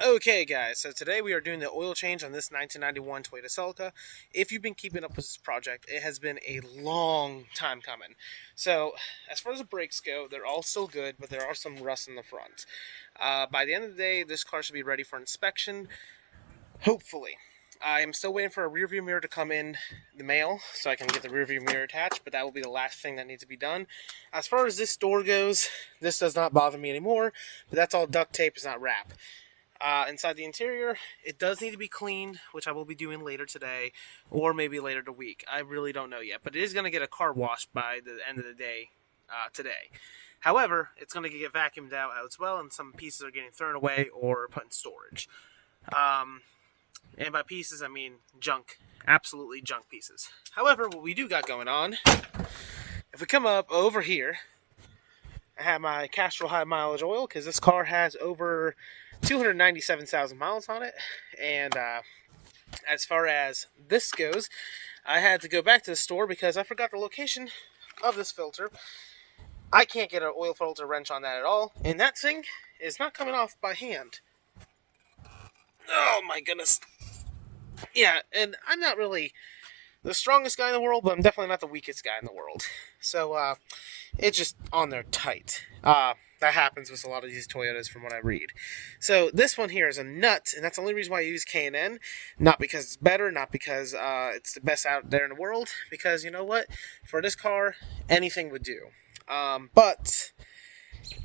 Okay guys, so today we are doing the oil change on this 1991 Toyota Celica. If you've been keeping up with this project, it has been a long time coming. So as far as the brakes go, they're all still good, but there are some rust in the front. By the end of the day, this car should be ready for inspection, hopefully. I am still waiting for a rear view mirror to come in the mail so I can get the rear view mirror attached, but that will be the last thing that needs to be done. As far as this door goes, this does not bother me anymore, but that's all duct tape, it's not wrap. Inside the interior, it does need to be cleaned, which I will be doing later today, or maybe later the week. I really don't know yet, but it is going to get a car wash by the end of the day today. However, it's going to get vacuumed out as well, and some pieces are getting thrown away or put in storage. And by pieces, I mean junk. Absolutely junk pieces. However, what we do got going on, if we come up over here, I have my Castrol high mileage oil, because this car has over 297,000 miles on it. And as far as this goes, I had to go back to the store because I forgot the location of this filter. I can't get an oil filter wrench on that at all, and that thing is not coming off by hand. Oh my goodness. Yeah, and I'm not really the strongest guy in the world, but I'm definitely not the weakest guy in the world. So it's just on there tight. That happens with a lot of these Toyotas from what I read. So this one here is a nut, and that's the only reason why I use K&N. Not because it's better, not because it's the best out there in the world, because you know what? For this car, anything would do. But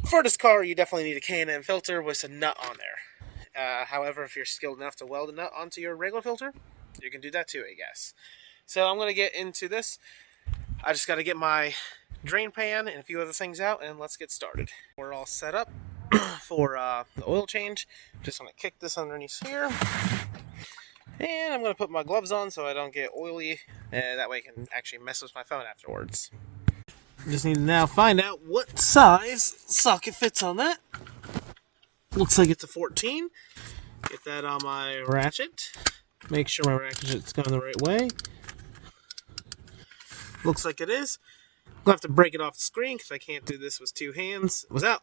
for this car, you definitely need a K&N filter with a nut on there. However, if you're skilled enough to weld a nut onto your regular filter, you can do that too, I guess. So I'm going to get into this. I just got to get my drain pan and a few other things out, and let's get started. We're all set up for the oil change. Just going to kick this underneath here. And I'm going to put my gloves on so I don't get oily. That way I can actually mess with my phone afterwards. Just need to now find out what size socket fits on that. Looks like it's a 14. Get that on my ratchet. Make sure my ratchet's going the right way. Looks like it is. I'll have to break it off the screen because I can't do this with two hands. Without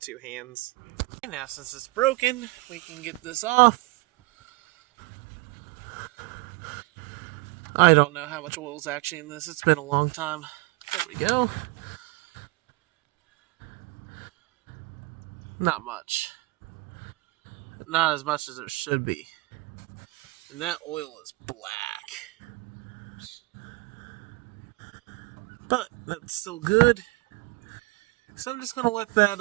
two hands. And now since it's broken, we can get this off. I don't know how much oil is actually in this. It's been a long time. There we go. Not much. Not as much as it should be. And that oil is black. But that's still good. So I'm just going to let that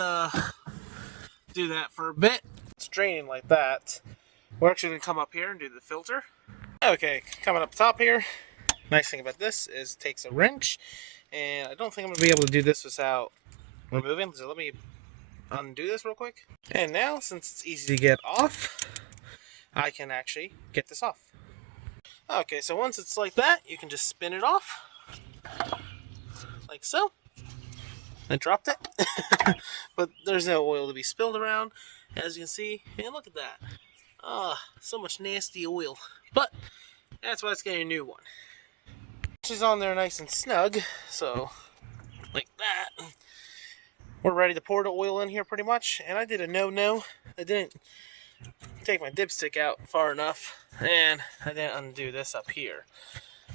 do that for a bit. It's draining like that. We're actually going to come up here and do the filter. Okay, coming up top here. Nice thing about this is it takes a wrench. And I don't think I'm going to be able to do this without removing. So let me undo this real quick. And now, since it's easy to get off, I can actually get this off. Okay, so once it's like that, you can just spin it off. Like so. I dropped it. But there's no oil to be spilled around, as you can see. And look at that. So much nasty oil. But that's why it's getting a new one. She's on there nice and snug, so like that. We're ready to pour the oil in here pretty much. And I did a no-no. I didn't take my dipstick out far enough, and I didn't undo this up here.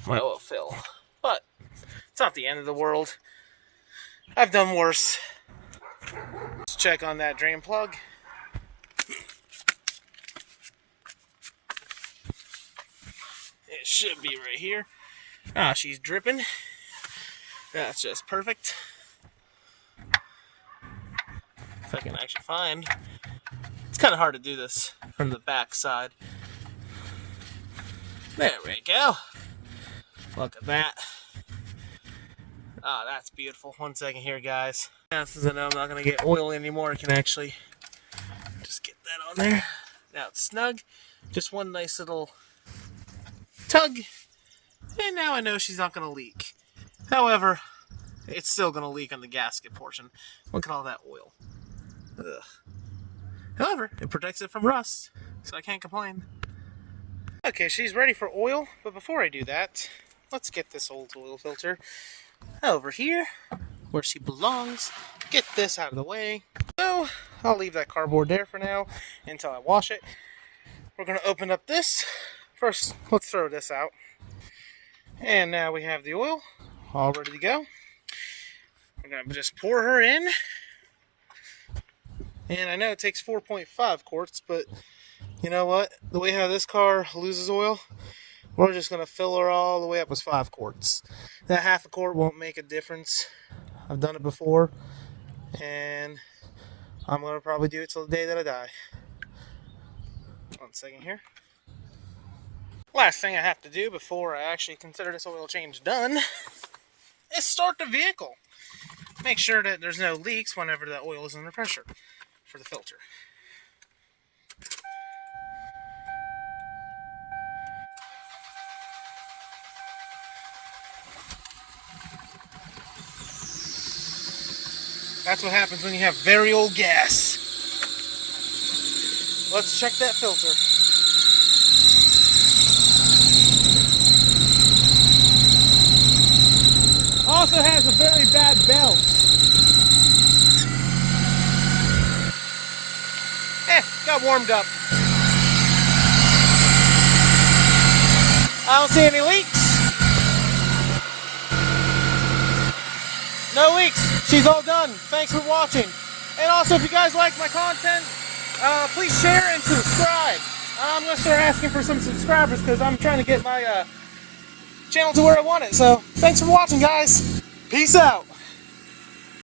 My oil fill. But it's not the end of the world. I've done worse. Let's check on that drain plug. It should be right here. Ah, she's dripping. That's just perfect. If I can actually find. It's kind of hard to do this from the back side. There we go. Look at that. Ah, that's beautiful. 1 second here, guys. Now, since I know I'm not going to get oil anymore, I can actually just get that on there. Now it's snug. Just one nice little tug. And now I know she's not going to leak. However, it's still going to leak on the gasket portion. Look at all that oil. Ugh. However, it protects it from rust, so I can't complain. Okay, she's ready for oil, but before I do that, let's get this old oil filter over here, where she belongs. Get this out of the way. So, I'll leave that cardboard there for now until I wash it. We're going to open up this. First, let's throw this out. And now we have the oil all ready to go. We're going to just pour her in. And I know it takes 4.5 quarts, but you know what? The way how this car loses oil, we're just going to fill her all the way up with 5 quarts. That half a quart won't make a difference. I've done it before, and I'm going to probably do it till the day that I die. 1 second here. Last thing I have to do before I actually consider this oil change done is start the vehicle. Make sure that there's no leaks whenever the oil is under pressure for the filter. That's what happens when you have very old gas. Let's check that filter. Also has a very bad belt. Got warmed up. I don't see any leaks. No leaks. She's all done. Thanks for watching. And also, if you guys like my content, please share and subscribe. I'm going to start asking for some subscribers because I'm trying to get my channel to where I want it. So, thanks for watching, guys. Peace out.